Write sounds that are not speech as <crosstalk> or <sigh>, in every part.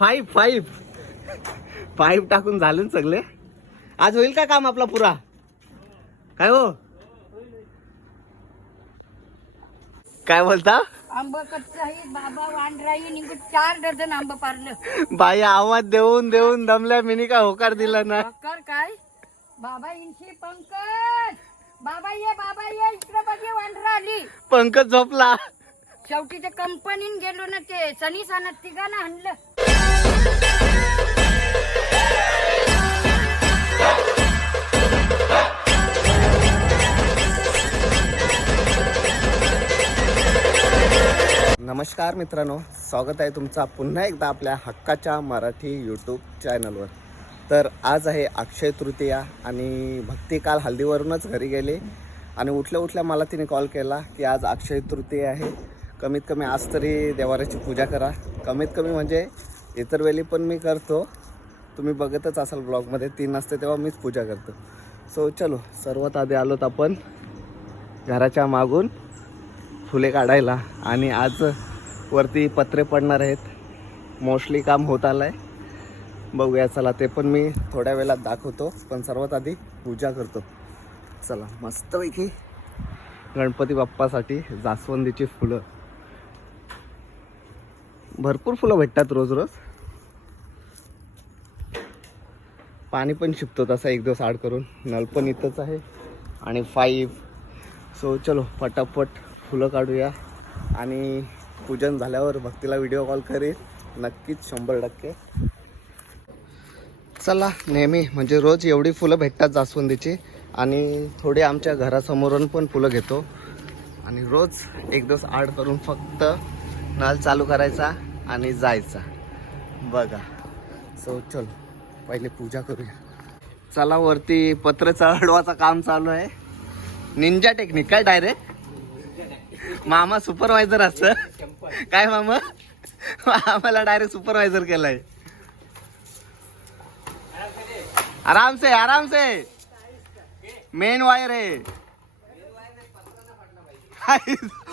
Five five five टाकून झालं ना सगळे. आज होईल का काम आपला पुरा? काय हो? काय बोलता? आंब कच्चाही बाबा वांढराही निघून चार डझन आंब पारलं. बाई आवाज देऊन देऊन दमल्या मिनी का होकार दिला ना? कर काय? बाबा इंशी पंकज. बाबा ये बाबा ये इकडे बघे वांढरा आली. पंकज झोपला. शेवटी ते कंपनीन गेलो ना ते सनी सानात तिघांना आणलं नमस्कार मित्रांनो स्वागत आहे तुमचा पुन्हा एकदा आपल्या हक्काच्या मराठी यूट्यूब चॅनलवर तर आज आहे अक्षय तृतीया आणि भक्ती काल हल्दीवरूनच घरी गेली. आणि उठल्या उठल्या मला तिने कॉल केला की आज अक्षय तृतीया आहे. कमीत कमी आज तरी देवाऱ्याची पूजा करा. कमीत कमी म्हणजे इतर वेळी पण मी करतो. तुम्ही बघतच असाल ब्लॉगमध्ये तीन असते तेव्हा मीच पूजा करतो. सो चलो सर्वात आधी आलोत आपण घराच्या मागून. फुले काढायला आणि आज वरती पत्रे पडणार आहेत. मोस्टली काम होत आलं आहे बघूया चला ते पण मी थोड्या वेळात दाखवतो. पण सर्वात आधी पूजा करतो. चला मस्तपैकी गणपती बाप्पासाठी जास्वंदीची फुलं. भरपूर फुलं भेटतात रोज रोज. पाणी पण शिपतो तसा एक दिवस आड करून. नल पण इथंच आहे. आणि फाईव्ह सो चलो पटापट फुलं काढूया. आणि पूजन झाल्यावर भक्तीला व्हिडिओ कॉल करेल. नक्कीच शंभर टक्के. चला नेहमी म्हणजे रोज एवढी फुलं भेटतात जास्वंदीची. आणि थोडी आमच्या घरासमोरून पण फुलं घेतो. आणि रोज एक दिवस आड करून फक्त नळ चालू करायचा आणि जायचा. बघा. सो चल पहिले पूजा करूया. चला वरती पत्र चढवायचं काम चालू आहे. निंजा टेक्निक काय डायरेक्ट मामा सुपरवायझर असतं काय मामा? आम्हाला डायरेक्ट सुपरवायझर केलाय. आराम से आराम से मेन वायर आहे.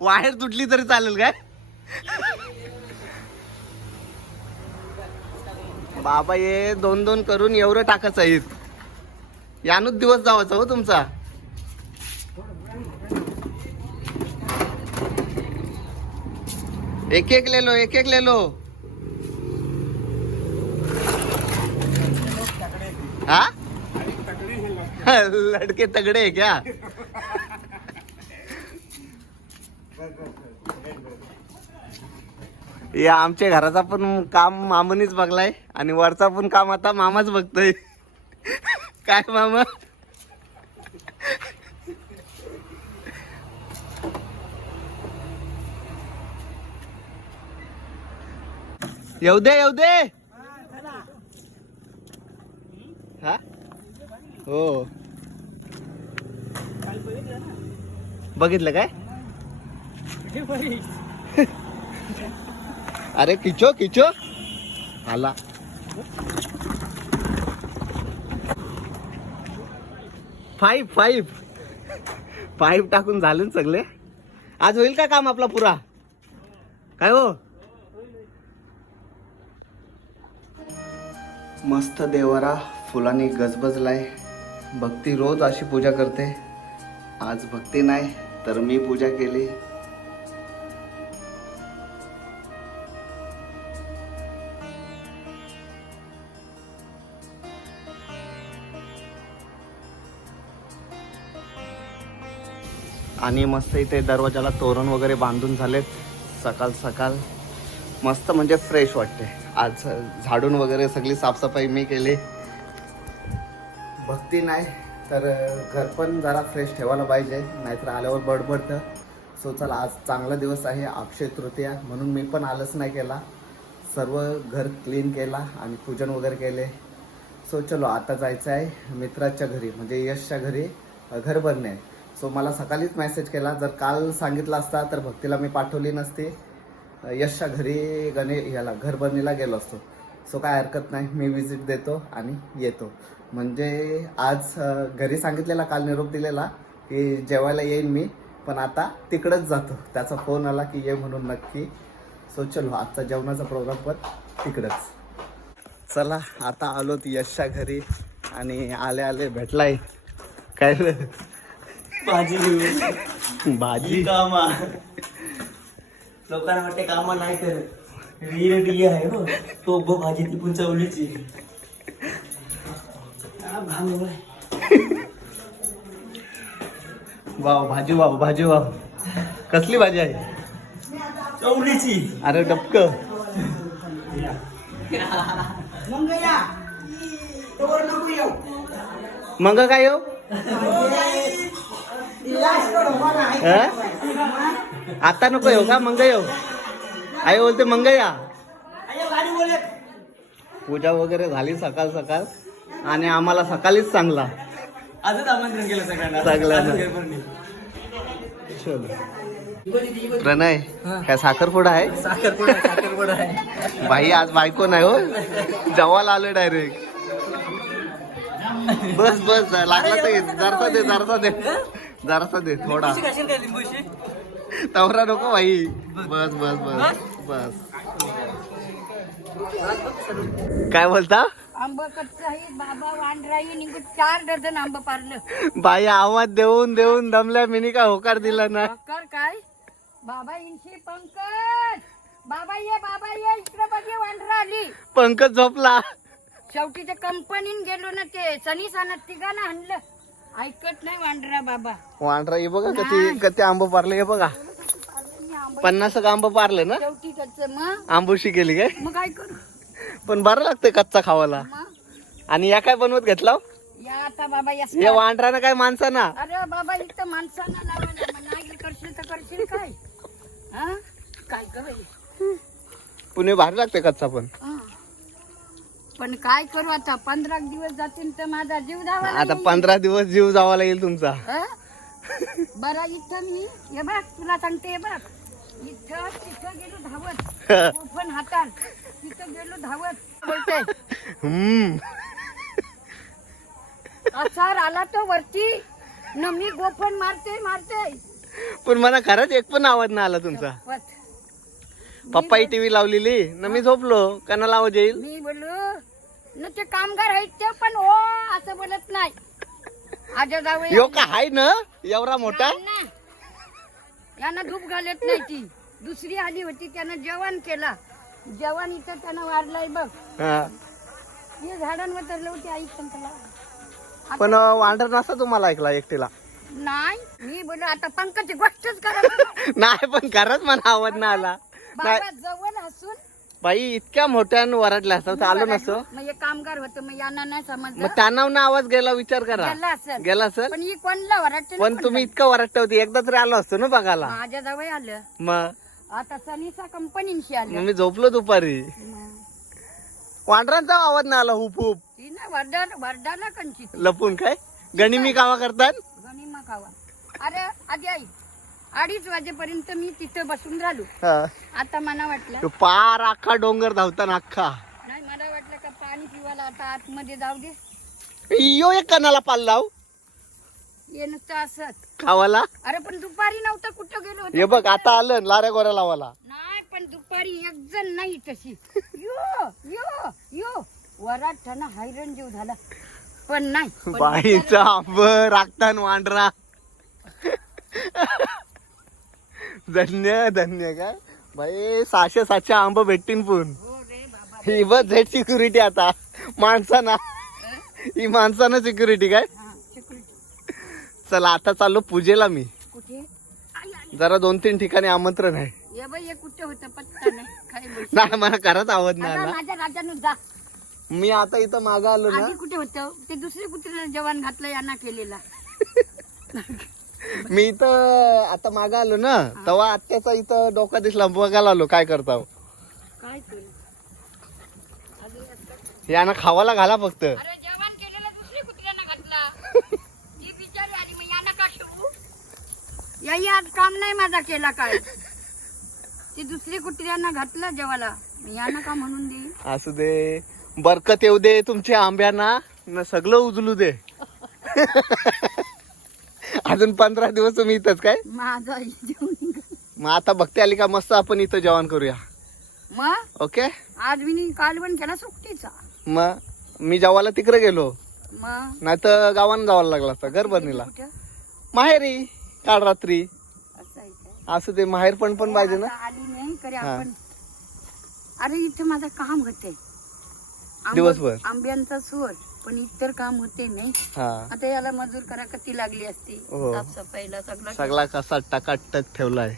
वायर तुटली तरी चालेल काय? बाबा ये दोन दोन करून एवढं टाकायचं आहेत यानूच दिवस जावायचा हो तुमचा. एक एक ले लो एक एक ले लो. हा? <laughs> लड़के तगड़े है क्या? <laughs> या आमच्या घराचा पण काम मामानीच बघलाय आणि वरचा पण काम आता मामाच बघतोय. <laughs> काय मामा? येऊ दे येऊ दे. हा? हो. बघितलं काय? <laughs> अरे किचो किचो. आला. फाईव्ह फाईव्ह फाईव्ह टाकून झालं ना सगळे. आज होईल का काम आपला पुरा? काय हो? मस्त देवारा फुलांनी गजबजलाय. भक्ती रोज अशी पूजा करते. आज भक्ती नाही तर मी पूजा केली. आणि मस्त इथे दरवाजाला तोरण वगैरे बांधून झालेत. सकाळ सकाळ मस्त म्हणजे फ्रेश वाटते आज झाडून वगैरे सगळी साफसफाई मी केली. भक्ती नाही तर घर पण जरा फ्रेश ठेवायला पाहिजे नाहीतर आल्यावर बडबडतं. सो चला आज चांगला दिवस आहे अक्षय तृतीया म्हणून मी पण आलंच नाही केला. सर्व घर क्लीन केला आणि पूजन वगैरे केले. सो चलो आता जायचं आहे मित्राच्या घरी म्हणजे यशच्या घरी घर भरणे. आहे सो मला सकाळीच मेसेज केला. जर काल सांगितलं असता तर भक्तीला मी पाठवली नसती. यशच्या घरी गणे याला घर भरणीला गेलो असतो. सो काय हरकत नाही मी विजिट देतो आणि येतो. म्हणजे आज घरी सांगितलेला काल निरोप दिलेला की जेवायला येईन मी पण आता तिकडंच जातो. त्याचा फोन आला की ये म्हणून नक्की. सो चलो आजचा जेवणाचा प्रोग्राम पण तिकडंच. चला आता आलो ती यशच्या घरी आणि आले आले भेटलाय. काय? भाजी भाजी? कामा. लोकांना वाटते कामा नाही करत रिअल रिअल आहे हो. तो ब भाजी ती चवलीची एवढा. वाव भाजी वाव भाजी वाव. कसली भाजी आहे? चवलीची अरे डबक. मग काय हो? आता नको येऊ का? मंग येऊ. आई बोलते मंग या. पूजा वगैरे झाली सकाळ सकाळ आणि आम्हाला सकाळीच चांगला आजच आमंत्रण केलं सगळ्यांना. सगळ्यांना. आजच पेपरने. प्रणय काय साखरपुडा आहे? साखरपुडा साखरपुडा आहे बाई आज बायको नाही हो. जवाला आलो डायरेक्ट बस बस लागला घे. जरासा दे जरासा दे. जरासा दे थोडा. काय तवरा नको बाई. बस. बस बस बस. काय बोलता? आंब आहे बाबा वांढराई निघून चार डझन आंब पारलं. बाई आवाज देऊन देऊन दमल्या मिनी का होकार दिला ना? कर काय? बाबा इंशी पंकज. बाबा ये बाबा ये इकडे बघे वांढरा आली पंकज झोपला. शेवटी ते कंपनीन गेलो ना ते सनी सानात तिघांना आणलं. ऐकत नाही वांढरा बाबा. वांढरा हे बघा कधी कधी आंब पारले हे बघा. पन्नास आंब पारले ना? शेवटी मग? आंबुशी केली काय? मग काय करू? पण बरं लागतंय कच्चा खावाला. आणि या काय बनवत घेतला या आता बाबा या या वांढरानं काय माणसाना? अरे बाबा इथं माणसांना लावायला मग नाही करशील तर करशील काय? हा? काय कर पुणे भारी लागते कच्चा पण. पण काय करू आता? पंधरा दिवस जातील तर माझा जीव धावा आता पंधरा दिवस जीव जावा लागेल तुमचा. बरं इथं मी हे बघ तुला सांगते हे बघ. इथं तिथं गेलो धावत. <laughs> पण हातात तिथं गेलो धावत. बोलते हम्म. असार आला तो वरती. न मी गोफण मारते मारते. पण मला खरंच एक पण आवाज नाही आला तुमचा. बस. पप्पाही टीव्ही लावलेली. न मी झोपलो. काना आवाज येईल? मी बोलू न ते कामगार आहेत ते पण हो असं बोलत नाही. आजा जावई यो. का हाय ना? एवढा मोठा? यांना धूप घालत नाही ती. दुसरी आली होती त्यानं जेवण केला. जेवण इथं त्यानं वाढलंय बघ. हा. हे झाडांवर तरलं होते आई पण त्याला. पण वांढर नसता तुम्हाला ऐकला एकटीला? नाही मी बोललो आता पंकजची गोष्टच करा <laughs> नाही पण खरंच मला आवाज नाही आला बाबा जवळ हसून बाई इतक्या मोठ्यानं वरडल्या असतात आलो नसतो. मग हे कामगार होतं मग यांना नाही मग समजलं त्यांना ना आवाज गेला विचार करा. गेला असेल. गेला सर पण ही कोणला वराटे पण तुम्ही इतकं वरटत होती एकदा तरी आलो असतो ना बघायला. माझ्या जवळ आलं. मग? आता सनीसा कंपनीशी मग आलं मी झोपलो दुपारी. मग? वांढरांचा आवाज नाही आला हुप हुप. ती ना वरडा वरडाला कंची लपून काय? गणिमी कावा करतात? गणिमा खावा अरे आधी आई. अडीच वाजेपर्यंत मी तिथं बसून राहिलो. हा. आता मला वाटलं तो पार अख्खा डोंगर धावताना अख्खा नाही मला वाटलं का पाणी पिवायला आता आतमध्ये जाऊ दे. यो एक कणाला पाल लाव. ये नुसतं असत खावाला. अरे पण दुपारी नव्हतं कुठं गेलो होतो? हे बघ आता आलं लाऱ्या गोऱ्या लावाला. नाही पण दुपारी एक जण नाही तशी. यो यो यो. वरात ना हैरण जीव झाला. पण नाही पण बाईचा आंब राखतान वांढरा धन्य धन्य काय बाई सहाशे सातशे आंब भेटतीन पण. हो ही बस झेड सिक्युरिटी आता. माणसाना. ही माणसानं सिक्युरिटी काय. चला आता चाललो पूजेला मी. कुठे. जरा दोन तीन ठिकाणी आमंत्रण आहे. कुठे नाही. मला खरंच आवाज नाही मी आता इथं मागं आलो ना. कुठे होतं? ते दुसरे कुत्र्याला जवान घातलं यांना केलेला. <laughs> मी इथं आता मागं आलो ना तेव्हा आत्याचा इथं डोका दिसला. बघायला आलो काय करता काय केलं यानं खावाला घाला फक्त. <laughs> याही आज काम नाही माझा केला काय? ती दुसरी कुत्र्यांना घातलं जेवाला यांना का म्हणून देईल असू दे. बरकत येऊ दे तुमच्या आंब्यांना. सगळं उजलू दे. <laughs> अजून पंधरा दिवस तुम्ही इथंच काय? माझा मग आता भक्ती आली का मस्त आपण इथं जेवण करूया. मग? ओके? आज मी काल पण केला सुट्टीचा. मग? मी जेवायला तिकडे गेलो. मग? नाही तर गावानं जावं लागला असता गरबरणीला. कुठं? माहेरी काल रात्री. असं आहे काय? असं ते माहेर पण पण पाहिजे ना? आता आली नाही तरी हा. आपण अरे इथं माझं काम होते दिवसभर? आंब्यांचा सूर. पण इतर काम होते नाही. हा. आता याला मजूर करा किती लागली असती. हो. साफसफाईला सगळं सगळा कसा टकाटक ठेवलाय.